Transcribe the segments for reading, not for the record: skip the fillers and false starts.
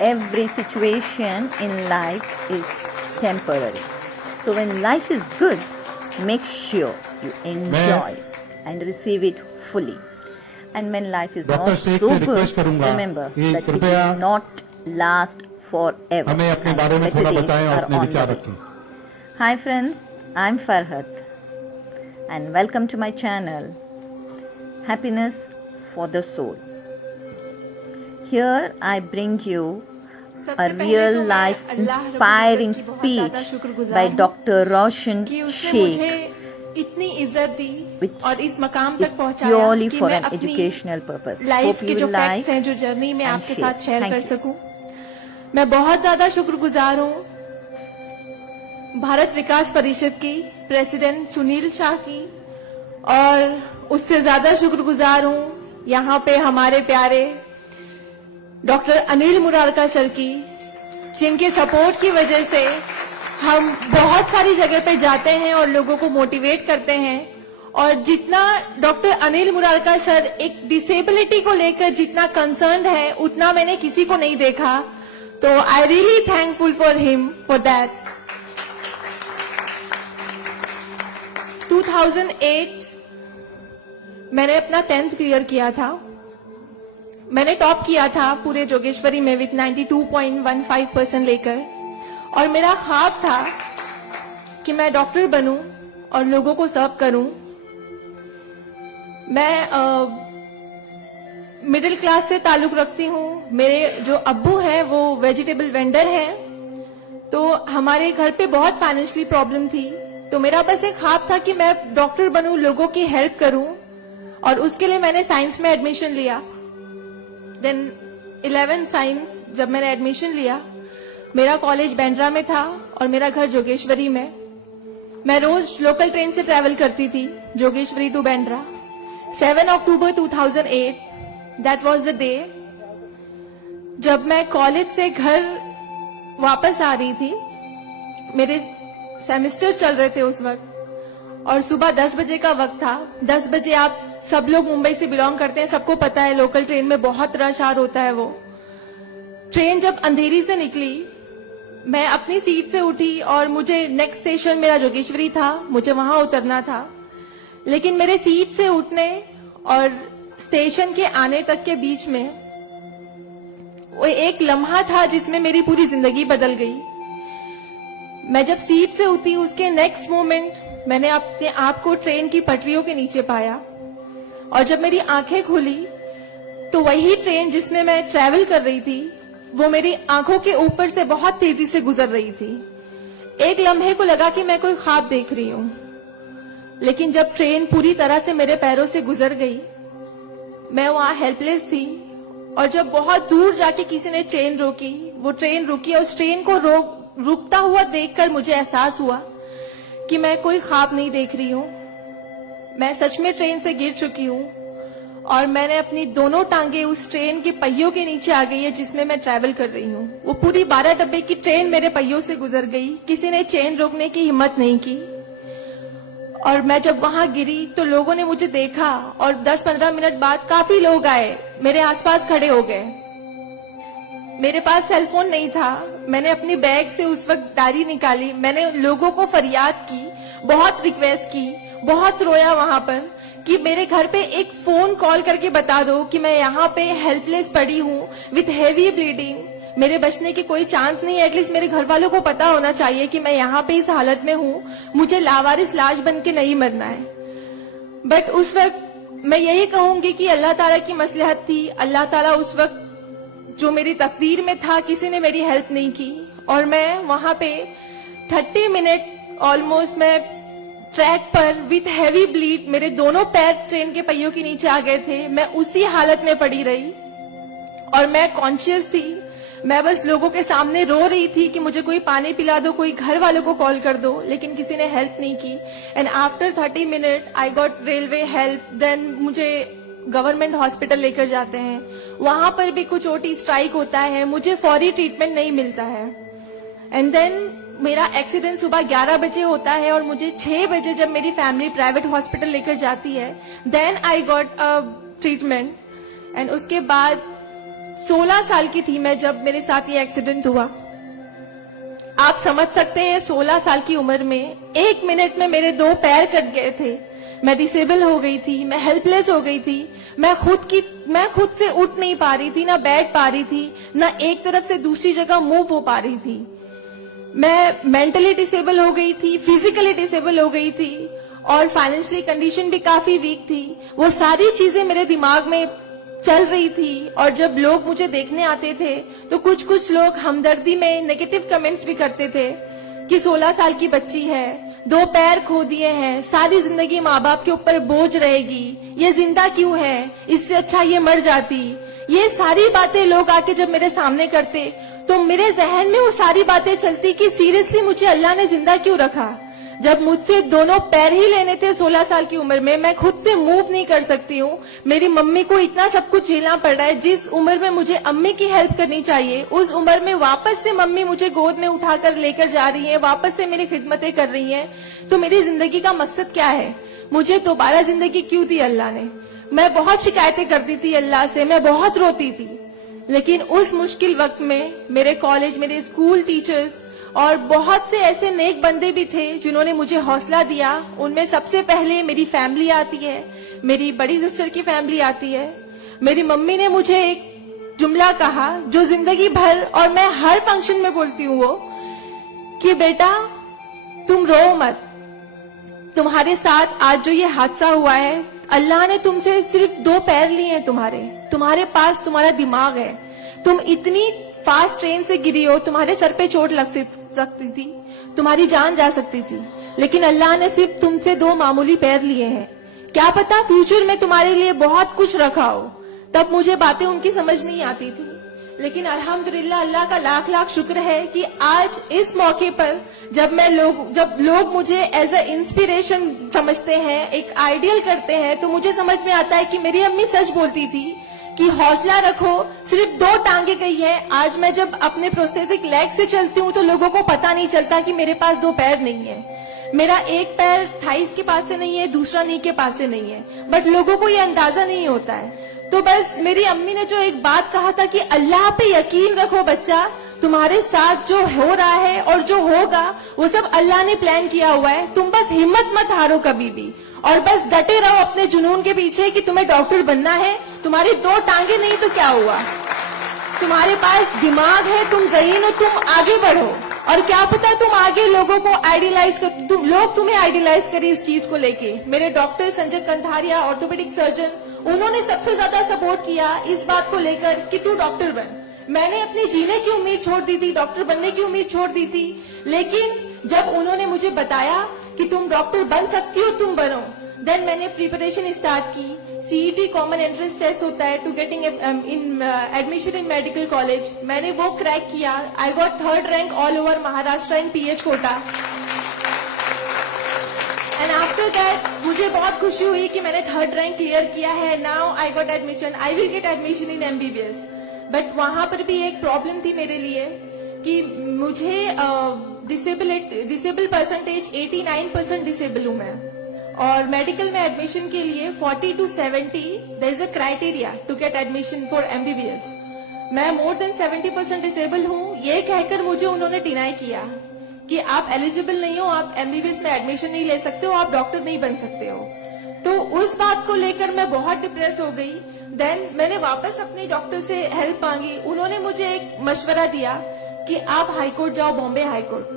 every situation in life is temporary. So when life is good, make sure you enjoy and receive it fully. And when life is not so good, remember that it will not last forever. हमें अपने And बारे में better थोड़ा days बताएं और are अपने on विचार the way. रखें। Hi friends, I'm Farhat and welcome to my channel Happiness for the Soul. Here I bring you a real life inspiring speech by Dr. Roshan Sheikh, इतनी इज्जत दी which और इस मकाम is तक पहुंचाया purely कि for मैं an अपनी educational purpose. लाइफ Hope के you जो will फैक्ट्स like हैं, जो जर्नी में and आपके share. साथ शेयर Thank कर you. सकूं। मैं बहुत ज्यादा शुक्रगुजार हूं भारत विकास परिषद की प्रेसिडेंट सुनील शाह की, और उससे ज्यादा शुक्रगुजार हूं यहाँ पे हमारे प्यारे डॉक्टर अनिल मुरारका सर की, जिनके सपोर्ट की वजह से हम बहुत सारी जगह पे जाते हैं और लोगों को मोटिवेट करते हैं। और जितना डॉक्टर अनिल मुरारका सर एक डिसेबिलिटी को लेकर जितना कंसर्न है, उतना मैंने किसी को नहीं देखा। तो I really thankful for him for that. 2008 मैंने अपना 10th क्लियर किया था। मैंने टॉप किया था पूरे जोगेश्वरी में विद 92.15% लेकर, और मेरा ख्वाब था कि मैं डॉक्टर बनूं और लोगों को सर्व करूं। मैं मिडिल क्लास से ताल्लुक रखती हूं। मेरे जो अब्बू हैं वो वेजिटेबल वेंडर हैं, तो हमारे घर पे बहुत फाइनेंशियली प्रॉब्लम थी। तो मेरा बस एक ख्वाब था कि मैं डॉक्टर बनूं, लोगों की हेल्प करूं, और उसके लिए मैंने साइंस में एडमिशन लिया। देन 11 साइंस जब मैंने एडमिशन लिया, मेरा कॉलेज बैंड्रा में था और मेरा घर जोगेश्वरी में। मैं रोज लोकल ट्रेन से ट्रैवल करती थी Jogeshwari to Bandra. 7 October 2008 that was the day जब मैं कॉलेज से घर वापस आ रही थी। मेरे सेमेस्टर चल रहे थे उस वक्त, और सुबह 10 बजे का वक्त था। 10 बजे आप सब लोग मुंबई से बिलोंग करते हैं, सबको पता है लोकल ट्रेन में बहुत रश आर होता है। वो ट्रेन जब अंधेरी से निकली, मैं अपनी सीट से उठी और मुझे नेक्स्ट स्टेशन मेरा जोगेश्वरी था, मुझे वहां उतरना था। लेकिन मेरे सीट से उठने और स्टेशन के आने तक के बीच में वो एक लम्हा था जिसमें मेरी पूरी जिंदगी बदल गई। मैं जब सीट से उठी, उसके नेक्स्ट मोमेंट मैंने अपने आप को ट्रेन की पटरियों के नीचे पाया, और जब मेरी आंखें खुली तो वही ट्रेन जिसमें मैं ट्रैवल कर रही थी वो मेरी आंखों के ऊपर से बहुत तेजी से गुजर रही थी। एक लम्हे को लगा कि मैं कोई ख्वाब देख रही हूं, लेकिन जब ट्रेन पूरी तरह से मेरे पैरों से गुजर गई, मैं वहां हेल्पलेस थी। और जब बहुत दूर जाके किसी ने ट्रेन रोकी, वो ट्रेन रुकी, और उस ट्रेन को रुकता हुआ देखकर मुझे एहसास हुआ कि मैं कोई ख्वाब नहीं देख रही हूं, मैं सच में ट्रेन से गिर चुकी हूं, और मैंने अपनी दोनों टांगे उस ट्रेन के पहियों के नीचे आ गई है जिसमें मैं ट्रैवल कर रही हूं। वो पूरी 12 डब्बे की ट्रेन मेरे पहियों से गुजर गई। किसी ने चेन रोकने की हिम्मत नहीं की, और मैं जब वहां गिरी तो लोगों ने मुझे देखा, और 10-15 मिनट बाद काफी लोग आए, मेरे आसपास खड़े हो गए। मेरे पास सेलफोन नहीं था। मैंने अपनी बैग से उस वक्त डायरी निकाली, मैंने लोगों को फरियाद की, बहुत रिक्वेस्ट की, बहुत रोया वहां पर कि मेरे घर पे एक फोन कॉल करके बता दो कि मैं यहाँ पे हेल्पलेस पड़ी हूँ विथ हेवी ब्लीडिंग, मेरे बचने की कोई चांस नहीं है। एटलीस्ट मेरे घर वालों को पता होना चाहिए कि मैं यहाँ पे इस हालत में हूँ, मुझे लावारिस लाश बन के नहीं मरना है। बट उस वक्त मैं यही कहूंगी कि अल्लाह ताला की मसलहत थी। अल्लाह ताला उस वक्त जो मेरी तकदीर में था, किसी ने मेरी हेल्प नहीं की, और मैं वहां पे 30 मिनट ऑलमोस्ट मैं ट्रैक पर विथ हैवी ब्लीड, मेरे दोनों पैर ट्रेन के पहियों के नीचे आ गए थे। मैं उसी हालत में पड़ी रही और मैं कॉन्शियस थी। मैं बस लोगों के सामने रो रही थी कि मुझे कोई पानी पिला दो, कोई घर वालों को कॉल कर दो, लेकिन किसी ने हेल्प नहीं की। And after 30 minute I got railway help. Then मुझे गवर्नमेंट हॉस्पिटल लेकर जाते हैं, वहां पर भी कुछ ओटी स्ट्राइक होता है, मुझे फौरी ट्रीटमेंट नहीं मिलता है। एंड देन मेरा एक्सीडेंट सुबह 11 बजे होता है और मुझे 6 बजे जब मेरी फैमिली प्राइवेट हॉस्पिटल लेकर जाती है, then I got treatment. And उसके बाद 16 साल की थी मैं जब मेरे साथ ये एक्सीडेंट हुआ। आप समझ सकते हैं 16 साल की उम्र में 1 मिनट में मेरे 2 पैर कट गए थे। मैं डिसेबल हो गई थी, मैं हेल्पलेस हो गई थी, मैं खुद से उठ नहीं पा रही थी, ना बैठ पा रही थी, ना एक तरफ से दूसरी जगह मूव हो पा रही थी। मैं मेंटली डिसेबल हो गई थी, फिजिकली डिसेबल हो गई थी और फाइनेंशियली कंडीशन भी काफी वीक थी। वो सारी चीजें मेरे दिमाग में चल रही थी और जब लोग मुझे देखने आते थे तो कुछ लोग हमदर्दी में नेगेटिव कमेंट्स भी करते थे कि 16 साल की बच्ची है, 2 पैर खो दिए हैं, सारी जिंदगी माँ बाप के ऊपर बोझ रहेगी, ये जिंदा क्यों है, इससे अच्छा ये मर जाती। ये सारी बातें लोग आके जब मेरे सामने करते तो मेरे जहन में वो सारी बातें चलती कि सीरियसली मुझे अल्लाह ने जिंदा क्यों रखा। जब मुझसे दोनों पैर ही लेने थे 16 साल की उम्र में, मैं खुद से मूव नहीं कर सकती हूँ, मेरी मम्मी को इतना सब कुछ झेलना पड़ रहा है। जिस उम्र में मुझे अम्मी की हेल्प करनी चाहिए उस उम्र में वापस से मम्मी मुझे गोद में उठाकर लेकर जा रही है, वापस से मेरी खिदमतें कर रही है। तो मेरी जिंदगी का मकसद क्या है? मुझे दोबारा जिंदगी क्यों दी अल्लाह ने? मैं बहुत शिकायतें करती थी अल्लाह से, मैं बहुत रोती थी, लेकिन उस मुश्किल वक्त में मेरे कॉलेज, मेरे स्कूल टीचर्स और बहुत से ऐसे नेक बंदे भी थे जिन्होंने मुझे हौसला दिया। उनमें सबसे पहले मेरी फैमिली आती है, मेरी बड़ी सिस्टर की फैमिली आती है। मेरी मम्मी ने मुझे एक जुमला कहा जो जिंदगी भर और मैं हर फंक्शन में बोलती हूँ, वो कि बेटा तुम रो मत, तुम्हारे साथ आज जो ये हादसा हुआ है, अल्लाह ने तुमसे सिर्फ 2 पैर लिए हैं, तुम्हारे पास तुम्हारा दिमाग है, तुम इतनी फास्ट ट्रेन से गिरी हो, तुम्हारे सर पे चोट लग सकती थी, तुम्हारी जान जा सकती थी, लेकिन अल्लाह ने सिर्फ तुमसे 2 मामूली पैर लिए हैं। क्या पता फ्यूचर में तुम्हारे लिए बहुत कुछ रखा हो। तब मुझे बातें उनकी समझ नहीं आती थी, लेकिन अल्हम्दुलिल्लाह अल्लाह का लाख लाख शुक्र है कि आज इस मौके पर जब लोग मुझे एज अ इंस्पिरेशन समझते हैं, एक आइडियल करते हैं, तो मुझे समझ में आता है कि मेरी अम्मी सच बोलती थी कि हौसला रखो, सिर्फ 2 टांगे गई है। आज मैं जब अपने प्रोस्थेटिक लेग से चलती हूँ तो लोगों को पता नहीं चलता कि मेरे पास 2 पैर नहीं है, मेरा एक पैर थाइस के पास से नहीं है, दूसरा नी के पास से नहीं है, बट लोगों को ये अंदाजा नहीं होता है। तो बस मेरी अम्मी ने जो एक बात कहा था कि अल्लाह पे यकीन रखो बच्चा, तुम्हारे साथ जो हो रहा है और जो होगा वो सब अल्लाह ने प्लान किया हुआ है, तुम बस हिम्मत मत हारो कभी भी और बस डटे रहो अपने जुनून के पीछे कि तुम्हें डॉक्टर बनना है। तुम्हारी 2 टांगे नहीं तो क्या हुआ, तुम्हारे पास दिमाग है, तुम ज़हीन हो, तुम आगे बढ़ो। और क्या पता तुम आगे लोगों को आइडियलाइज कर, लोग तुम्हें आइडियलाइज करें इस चीज को लेके। मेरे doctor Sanjay Kantharia, orthopaedic surgeon, उन्होंने सबसे ज्यादा सपोर्ट किया इस बात को लेकर कि तू डॉक्टर बन। मैंने अपनी जीने की उम्मीद छोड़ दी थी, डॉक्टर बनने की उम्मीद छोड़ दी थी, लेकिन जब उन्होंने मुझे बताया कि तुम डॉक्टर बन सकती हो, तुम बनो, देन मैंने प्रिपरेशन स्टार्ट की। सीईटी कॉमन एंट्रेंस टेस्ट होता है to getting in admission in medical college, मैंने वो क्रैक किया। I got 3rd rank all over Maharashtra in PH quota. And after that मुझे बहुत खुशी हुई कि मैंने 3rd रैंक क्लियर किया है। Now I got admission, I will get admission in MBBS. But वहां पर भी एक प्रॉब्लम थी मेरे लिए कि मुझे डिसेबल परसेंटेज 89% डिसेबल हूं मैं, और मेडिकल में एडमिशन के लिए 40 to 70 there is a criteria to get admission for MBBS. मैं मोर देन 70% डिसेबल हूं, ये कहकर मुझे उन्होंने डिनाई किया कि आप एलिजिबल नहीं हो, आप एमबीबीएस में एडमिशन नहीं ले सकते हो, आप डॉक्टर नहीं बन सकते हो। तो उस बात को लेकर मैं बहुत डिप्रेस हो गई। देन मैंने वापस अपने डॉक्टर से हेल्प मांगी, उन्होंने मुझे एक मशवरा दिया कि आप हाईकोर्ट जाओ, बॉम्बे हाईकोर्ट।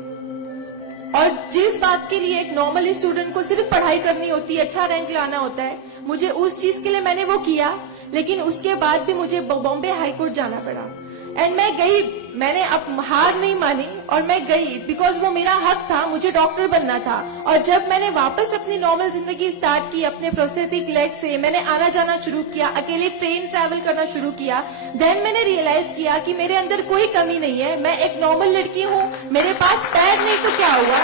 और जिस बात के लिए एक नॉर्मल स्टूडेंट को सिर्फ पढ़ाई करनी होती है, अच्छा रैंक लाना होता है, मुझे उस चीज के लिए मैंने वो किया, लेकिन उसके बाद भी मुझे बॉम्बे हाईकोर्ट जाना पड़ा। एंड मैं गई, मैंने अब हार नहीं मानी और मैं गई, बिकॉज वो मेरा हक था, मुझे डॉक्टर बनना था। और जब मैंने वापस अपनी नॉर्मल जिंदगी स्टार्ट की अपने प्रोस्थेटिक लेग से, मैंने आना जाना शुरू किया, अकेले ट्रेन ट्रैवल करना शुरू किया, देन मैंने रियलाइज किया कि मेरे अंदर कोई कमी नहीं है, मैं एक नॉर्मल लड़की हूँ, मेरे पास पैर नहीं तो क्या हुआ,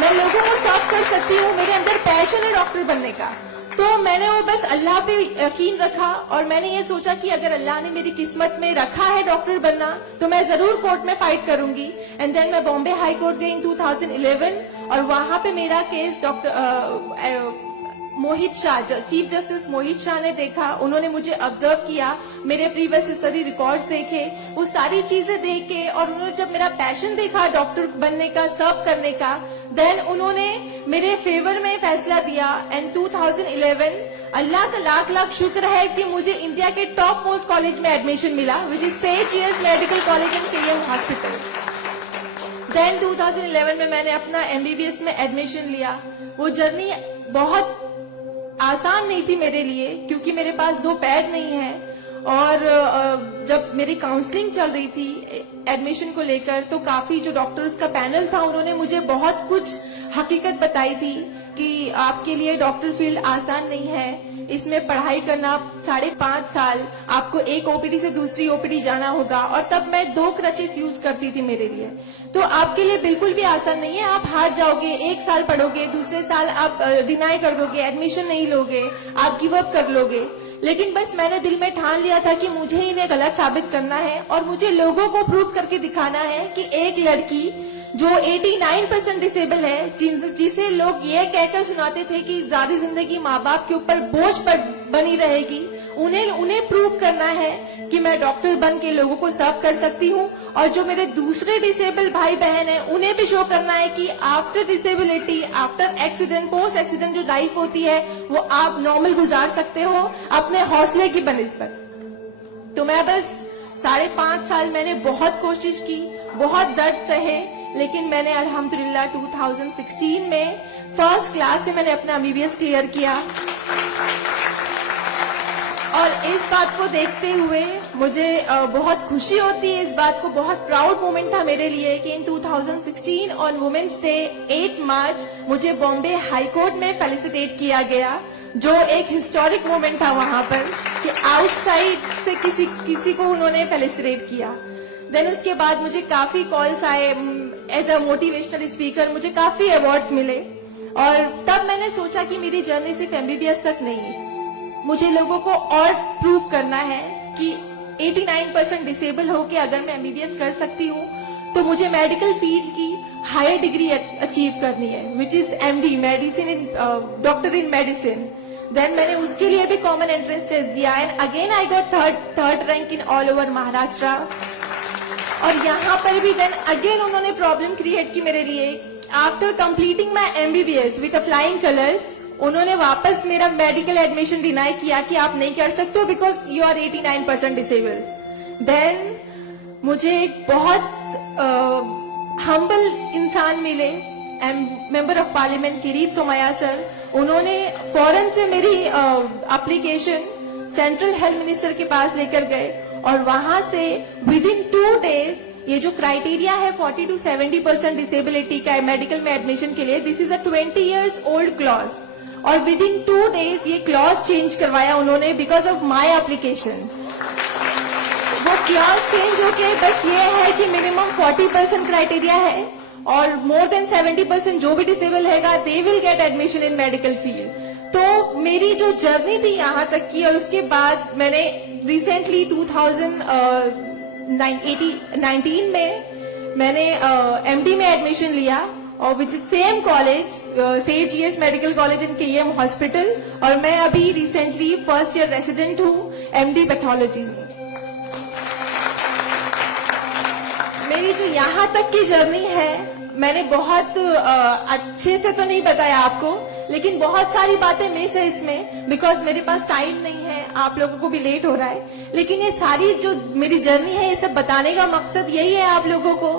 मैं लोगों को सर्व कर सकती हूँ, मेरे अंदर पैशन है डॉक्टर बनने का। तो मैंने वो बस अल्लाह पे यकीन रखा और मैंने ये सोचा कि अगर अल्लाह ने मेरी किस्मत में रखा है डॉक्टर बनना तो मैं जरूर कोर्ट में फाइट करूंगी। एंड देन मैं बॉम्बे हाई कोर्ट गई इन 2011 और वहां पे मेरा केस मोहित शाह, चीफ जस्टिस मोहित शाह ने देखा, उन्होंने मुझे ऑब्जर्व किया, मेरे प्रीवियस स्टडी रिकॉर्ड्स देखे, वो सारी चीजें देख के, और उन्होंने जब मेरा पैशन देखा डॉक्टर बनने का, सर्व करने का, देन उन्होंने मेरे फेवर में फैसला दिया। एंड 2011 अल्लाह का लाख लाख शुक्र है कि मुझे इंडिया के टॉप मोस्ट कॉलेज में एडमिशन मिला, which is saint GS medical college and KM hospital. Then 2011 में मैंने अपना एमबीबीएस में एडमिशन लिया। वो जर्नी बहुत आसान नहीं थी मेरे लिए, क्योंकि मेरे पास 2 पैर नहीं है, और जब मेरी काउंसलिंग चल रही थी एडमिशन को लेकर, तो काफी जो डॉक्टर्स का पैनल था उन्होंने मुझे बहुत कुछ हकीकत बताई थी कि आपके लिए डॉक्टर फील्ड आसान नहीं है, इसमें पढ़ाई करना 5.5 साल, आपको एक ओपीडी से दूसरी ओपीडी जाना होगा, और तब मैं 2 क्रचेस यूज करती थी मेरे लिए। तो आपके लिए बिल्कुल भी आसान नहीं है, आप हार जाओगे, 1 साल पढ़ोगे, दूसरे साल आप डिनाई कर दोगे, एडमिशन नहीं लोगे, आप गिव अप कर लोगे। लेकिन बस मैंने दिल में ठान लिया था कि मुझे इन्हें गलत साबित करना है, और मुझे लोगों को प्रूव करके दिखाना है कि एक लड़की जो 89% डिसेबल है, जिसे लोग ये कहकर सुनाते थे कि सारी जिंदगी माँ बाप के ऊपर बोझ पर बनी रहेगी, उन्हें प्रूव करना है कि मैं डॉक्टर बन के लोगों को सर्व कर सकती हूँ। और जो मेरे दूसरे डिसेबल भाई बहन हैं, उन्हें भी शो करना है कि after disability, after accident, post accident जो लाइफ होती है वो आप नॉर्मल गुजार सकते हो अपने हौसले की बनिस्बत। तो मैं बस 5.5 साल मैंने बहुत कोशिश की, बहुत दर्द सहे, लेकिन मैंने अल्हम्दुलिल्लाह 2016 में फर्स्ट क्लास से मैंने अपना एमबीबीएस क्लियर किया। और इस बात को देखते हुए मुझे बहुत खुशी होती है, इस बात को बहुत प्राउड मोमेंट था मेरे लिए कि इन 2016 ऑन वुमेन्स डे 8 मार्च मुझे बॉम्बे हाई कोर्ट में फेलिसिटेट किया गया, जो एक हिस्टोरिक मोमेंट था वहां पर कि आउटसाइड से किसी को उन्होंने फेलिसिटेट किया। देन उसके बाद मुझे काफी कॉल्स आए एज अ मोटिवेशनल स्पीकर, मुझे काफी अवार्ड्स मिले, और तब मैंने सोचा कि मेरी जर्नी सिर्फ एमबीबीएस तक नहीं है, मुझे लोगों को और प्रूव करना है कि 89% डिसेबल होके अगर मैं एमबीबीएस कर सकती हूँ, तो मुझे मेडिकल फील्ड की हायर डिग्री अचीव करनी है, which is MD, medicine in doctor in medicine. Then मैंने उसके लिए भी कॉमन एंट्रेंस टेस्ट दिया, and again I got third rank in all over Maharashtra. और यहाँ पर भी देन अगेन उन्होंने प्रॉब्लम क्रिएट की मेरे लिए। After completing my MBBS with flying colours, उन्होंने वापस मेरा मेडिकल एडमिशन डिनाई किया कि आप नहीं कर सकते हो because you are 89% disable. Then मुझे एक बहुत हम्बल इंसान मिले, member of parliament Kirit Somaiya sir, उन्होंने फौरन से मेरी एप्लीकेशन सेंट्रल हेल्थ मिनिस्टर के पास लेकर गए, और वहां से विद इन 2 डेज ये जो क्राइटेरिया है 40 to 70% डिसेबिलिटी का मेडिकल में एडमिशन के लिए, this is a 20 years old clause, और विद इन 2 डेज ये क्लॉज चेंज करवाया उन्होंने बिकॉज ऑफ माई एप्लीकेशन। वो क्लॉज चेंज होके बस ये है कि मिनिमम 40% क्राइटेरिया है, और मोर देन 70% जो भी डिसेबल हैगा they will get admission in medical field. तो मेरी जो जर्नी थी यहाँ तक की, और उसके बाद मैंने रिसेंटली 2019 में मैंने एमडी में एडमिशन लिया, और with same college saint GS medical college and KM hospital, और मैं अभी रिसेंटली फर्स्ट ईयर रेसिडेंट हूँ एमडी पैथोलॉजी में। मेरी जो यहाँ तक की जर्नी है, मैंने बहुत अच्छे से तो नहीं बताया आपको, लेकिन बहुत सारी बातें मिस है इसमें बिकॉज मेरे पास टाइम नहीं है, आप लोगों को भी लेट हो रहा है। लेकिन ये सारी जो मेरी जर्नी है, ये सब बताने का मकसद यही है आप लोगों को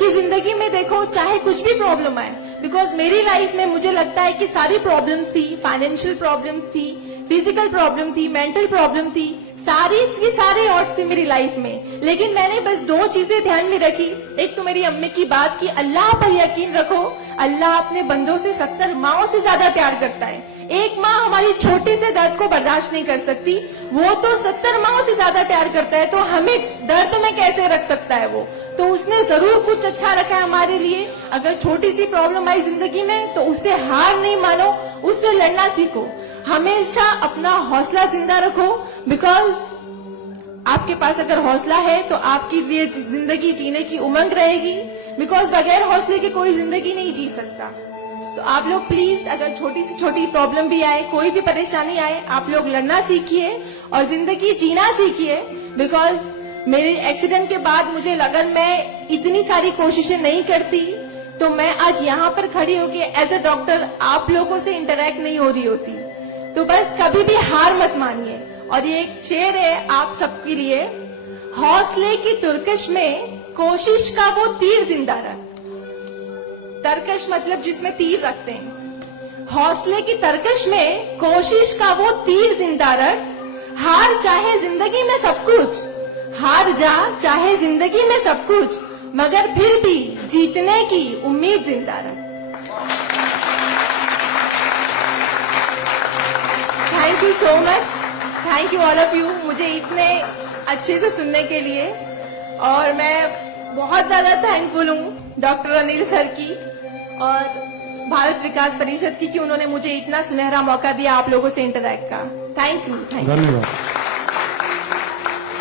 कि जिंदगी में देखो चाहे कुछ भी प्रॉब्लम आए, बिकॉज मेरी लाइफ में मुझे लगता है कि सारी प्रॉब्लम्स थी, फाइनेंशियल प्रॉब्लम्स थी, फिजिकल प्रॉब्लम थी, मेंटल प्रॉब्लम थी, सारे ऑड्स थी मेरी लाइफ में, लेकिन मैंने बस 2 चीजें ध्यान में रखी। एक तो मेरी अम्मी की बात की अल्लाह पर यकीन रखो, अल्लाह अपने बंदों से 70 माओं से ज्यादा प्यार करता है। एक माँ हमारी छोटे से दर्द को बर्दाश्त नहीं कर सकती, वो तो 70 माओं से ज्यादा प्यार करता है, तो हमें दर्द में कैसे रख सकता है वो? तो उसने जरूर कुछ अच्छा रखा है हमारे लिए। अगर छोटी सी प्रॉब्लम आई जिंदगी में तो उससे हार नहीं मानो, उससे लड़ना सीखो, हमेशा अपना हौसला जिंदा रखो, बिकॉज आपके पास अगर हौसला है तो आपकी लिए जिंदगी जीने की उमंग रहेगी, बिकॉज बगैर हौसले के कोई जिंदगी नहीं जी सकता। तो आप लोग प्लीज, अगर छोटी से छोटी प्रॉब्लम भी आए, कोई भी परेशानी आए, आप लोग लड़ना सीखिए और जिंदगी जीना सीखिए। बिकॉज मेरे एक्सीडेंट के बाद मुझे लगा मैं इतनी सारी कोशिशें नहीं करती तो मैं आज यहाँ पर खड़ी होके एज अ डॉक्टर आप लोगों से इंटरेक्ट नहीं हो रही होती। तो बस कभी भी हार मत मानिए। और ये एक शेर है आप सबके लिए, हौसले की तुरकश में कोशिश का वो तीर जिंदा रख। तरकश मतलब जिसमें तीर रखते हैं। हौसले की तरकश में कोशिश का वो तीर जिंदा रख। हार चाहे जिंदगी में सब कुछ, हार जा चाहे जिंदगी में सब कुछ, मगर फिर भी जीतने की उम्मीद जिंदा रख। Thank you so much, thank you all of you, मुझे इतने अच्छे से सुनने के लिए। और मैं बहुत ज्यादा थैंकफुल हूँ डॉक्टर अनिल सर की और भारत विकास परिषद की कि उन्होंने मुझे इतना सुनहरा मौका दिया आप लोगों से इंटरैक्ट का। Thank you. धन्यवाद।